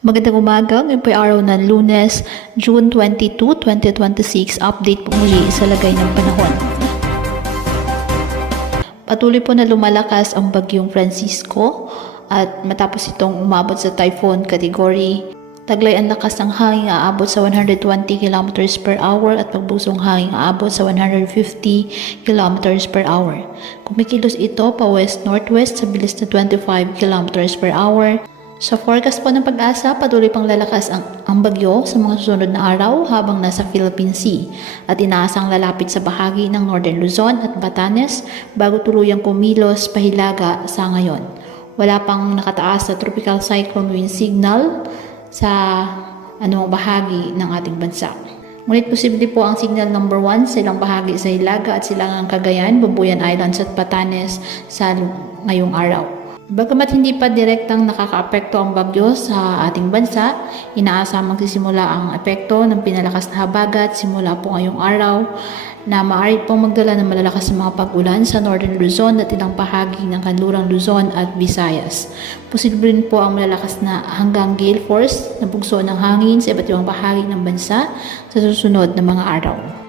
Magandang umaga, ngayon po ay araw ng Lunes, June 22, 2026. Update po muli sa lagay ng panahon. Patuloy po na lumalakas ang bagyong Francisco at matapos itong umabot sa typhoon category, taglay ang lakas ng hangin aabot sa 120 km per hour at pagbusong hangin aabot sa 150 km per hour. Kumikilos ito pa west-northwest sa bilis na 25 km per hour. Sa forecast po ng Pag-asa, patuloy pang lalakas ang bagyo sa mga susunod na araw habang nasa Philippine Sea at inaasang lalapit sa bahagi ng Northern Luzon at Batanes bago tuluyang kumilos pahilaga sa ngayon. Wala pang nakataas na tropical cyclone wind signal sa anumang bahagi ng ating bansa. Ngunit posible po ang signal number 1 sa ilang bahagi sa Hilaga at Silangang Cagayan, Babuyan Islands at Batanes sa ngayong araw. Bagamat hindi pa direktang nakakaapekto ang bagyo sa ating bansa, inaasang magsisimula ang epekto ng pinalakas na habagat simula po ngayong araw na maaari pong magdala ng malalakas na mga pag-ulan sa Northern Luzon at ilang bahagi ng kanlurang Luzon at Visayas. Posible rin po ang malalakas na hanggang gale force na bugso ng hangin sa iba't ibang bahagi ng bansa sa susunod na mga araw.